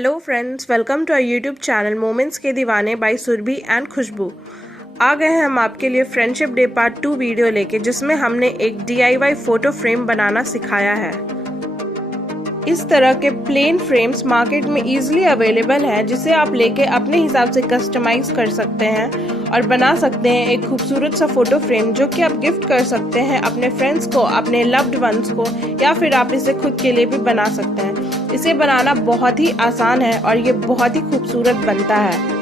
Hello friends, welcome to our YouTube channel moments के दीवाने bye Surabhi and खुशबू। आ गए हैं हम आपके लिए फ्रेंडशिप डे पार्ट 2 वीडियो लेके, जिसमें हमने एक DIY फोटो फ्रेम बनाना सिखाया है। इस तरह के प्लेन फ्रेम्स मार्केट में इजीली अवेलेबल हैं, जिसे आप लेके अपने हिसाब से कस्टमाइज कर सकते हैं और बना सकते हैं एक खूबसूरत सा फोटो फ्रेम, जो कि आप गिफ्ट कर सकते हैं अपने फ्रेंड्स को, अपने लव्ड वंस को, या फिर आप इसे खुद के लिए भी बना सकते हैं। इसे बनाना बहुत ही आसान है और ये बहुत ही खूबसूरत बनता है।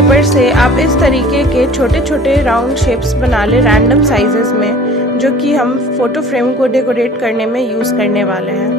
पेपर से आप इस तरीके के छोटे छोटे राउंड शेप्स बना ले रैंडम साइजेस में, जो कि हम फोटो फ्रेम को डेकोरेट करने में यूज़ करने वाले हैं।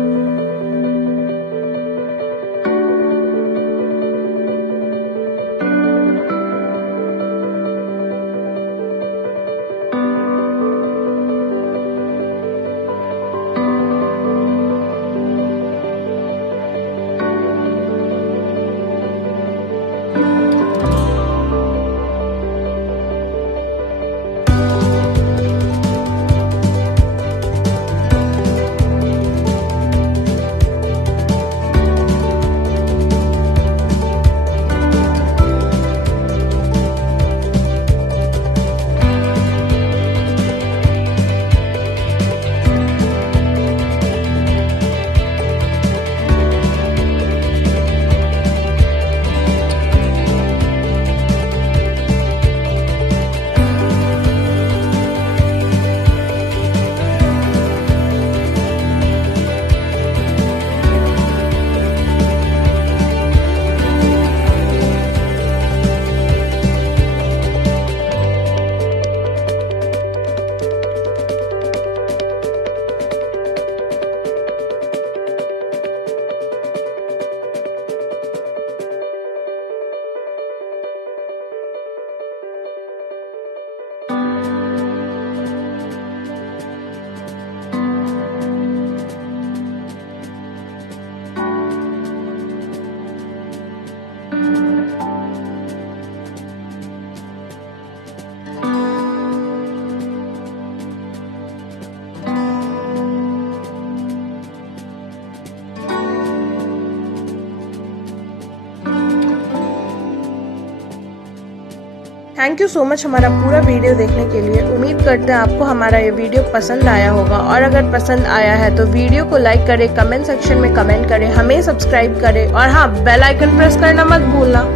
थैंक यू सो मच हमारा पूरा वीडियो देखने के लिए। उम्मीद करते हैं आपको हमारा ये वीडियो पसंद आया होगा, और अगर पसंद आया है तो वीडियो को लाइक करें, कमेंट सेक्शन में कमेंट करें, हमें सब्सक्राइब करें, और हाँ, बेल आइकन प्रेस करना मत भूलना।